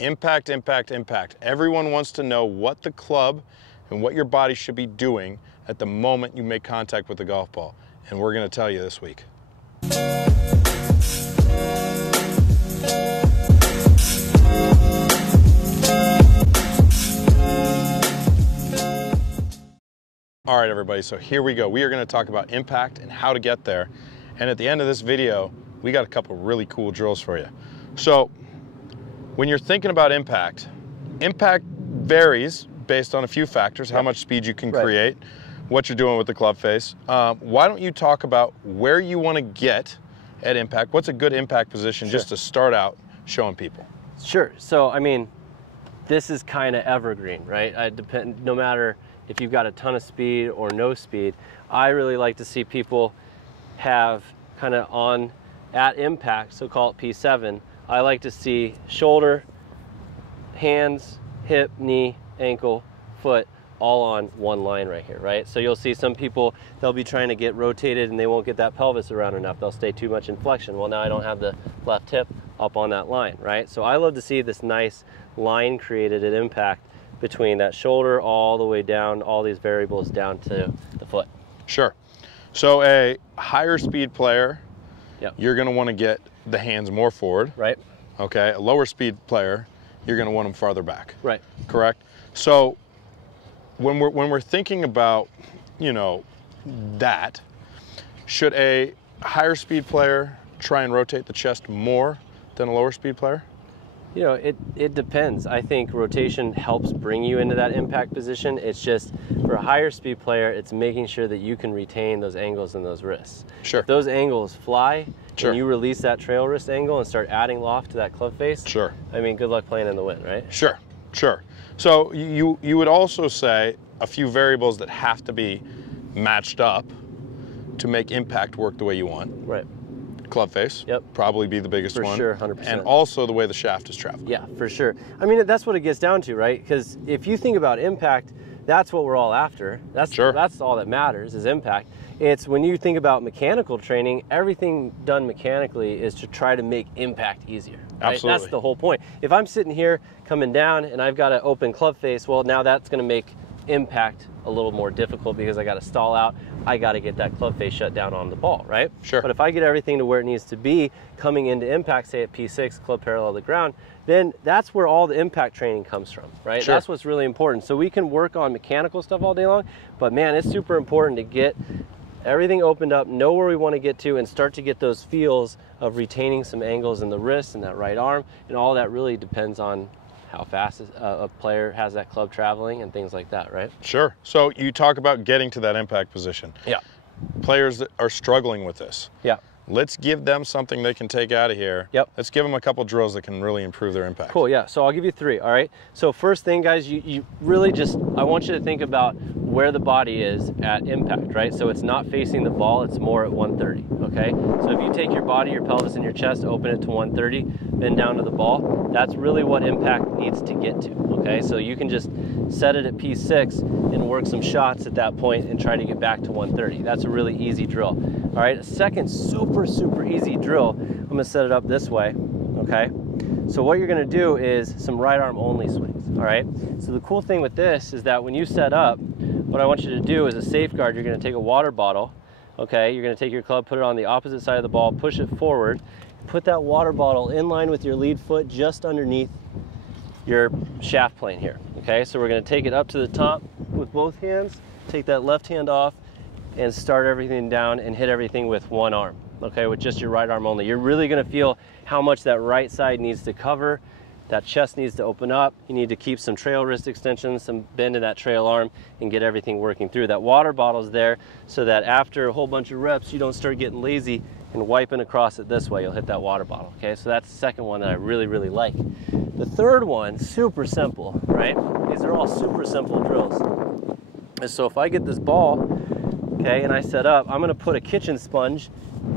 Impact, impact, impact. Everyone wants to know what the club and what your body should be doing at the moment you make contact with the golf ball. And we're going to tell you this week. All right, everybody, so here we go. We are going to talk about impact and how to get there. And at the end of this video, we got a couple really cool drills for you. So when you're thinking about impact, impact varies based on a few factors, how much speed you can create, what you're doing with the club face. Why don't you talk about where you want to get at impact? What's a good impact position just to start out showing people? Sure. So, I mean, this is kind of evergreen, right? No matter if you've got a ton of speed or no speed, I really like to see people have kind of on at impact, so call it P7, I like to see shoulder, hands, hip, knee, ankle, foot, all on one line right here, right? So you'll see some people, they'll be trying to get rotated and they won't get that pelvis around enough. They'll stay too much in flexion. Well, now I don't have the left hip up on that line, right? So I love to see this nice line created at impact between that shoulder all the way down, all these variables down to the foot. Sure. So a higher speed player, you're going to want to get the hands more forward. Right. Okay. A lower speed player, you're going to want them farther back. Right. Correct. So when we're thinking about, you know, that, should a higher speed player try and rotate the chest more than a lower speed player? You know, it depends. I think rotation helps bring you into that impact position. It's just for a higher speed player, it's making sure that you can retain those angles and those wrists. Sure. If those angles fly and you release that trail wrist angle and start adding loft to that club face, I mean, good luck playing in the wind, right? Sure, sure. So you would also say a few variables that have to be matched up to make impact work the way you want. Right. Club face, probably be the biggest one. For sure, 100%. And also the way the shaft is traveling. Yeah, for sure. I mean, that's what it gets down to, right? Because if you think about impact, that's what we're all after. That's all that matters is impact. It's when you think about mechanical training, everything done mechanically is to try to make impact easier. Right? Absolutely. That's the whole point. If I'm sitting here coming down and I've got an open club face, well, now that's going to make impact a little more difficult because I got to stall out. I got to get that club face shut down on the ball, right? Sure. But if I get everything to where it needs to be coming into impact, say at P6, club parallel to the ground, then that's where all the impact training comes from, right? Sure. That's what's really important. So we can work on mechanical stuff all day long, but man, it's super important to get everything opened up, know where we want to get to, and start to get those feels of retaining some angles in the wrist and that right arm, and all that really depends on how fast a player has that club traveling and things like that, right? Sure. So you talk about getting to that impact position. Yeah. Players that are struggling with this. Yeah. Let's give them something they can take out of here. Yep. Let's give them a couple drills that can really improve their impact. Cool, yeah. So I'll give you 3, all right? So first thing, guys, you really just, I want you to think about where the body is at impact, right? So it's not facing the ball, it's more at 130, okay? So if you take your body, your pelvis, and your chest, open it to 130, bend down to the ball, that's really what impact needs to get to, okay? So you can just set it at P6 and work some shots at that point and try to get back to 130. That's a really easy drill. All right, a second super easy drill, I'm gonna set it up this way, okay? So what you're gonna do is some right arm only swings, all right? So the cool thing with this is that when you set up, what I want you to do is a safeguard, you're gonna take a water bottle, okay? You're gonna take your club, put it on the opposite side of the ball, push it forward, put that water bottle in line with your lead foot just underneath your shaft plane here, okay? So we're gonna take it up to the top with both hands, take that left hand off, and start everything down and hit everything with one arm, okay, with just your right arm only. You're really gonna feel how much that right side needs to cover, that chest needs to open up, you need to keep some trail wrist extensions, some bend in that trail arm, and get everything working through. That water bottle's there so that after a whole bunch of reps, you don't start getting lazy and wiping across it this way. You'll hit that water bottle, okay? So that's the second one that I really like. The third one, super simple, right? These are all super simple drills. And so if I get this ball, okay, and I set up, I'm gonna put a kitchen sponge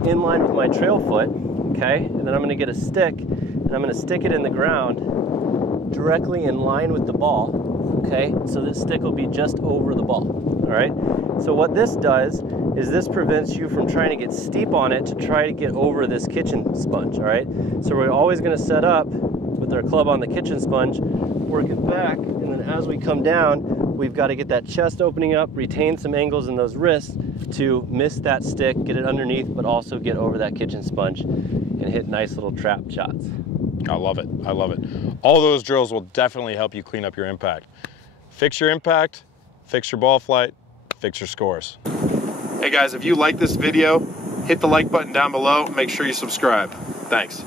in line with my trail foot, okay? And then I'm gonna get a stick, and I'm gonna stick it in the ground directly in line with the ball, okay? So this stick will be just over the ball, all right? So what this does is this prevents you from trying to get steep on it to try to get over this kitchen sponge, all right? So we're always gonna set up with with our club on the kitchen sponge, work it back, and then as we come down, we've got to get that chest opening up, retain some angles in those wrists to miss that stick, get it underneath, but also get over that kitchen sponge and hit nice little trap shots. I love it. I love it. All those drills will definitely help you clean up your impact. Fix your impact, fix your ball flight, fix your scores. Hey guys, if you like this video, hit the like button down below. Make sure you subscribe. Thanks.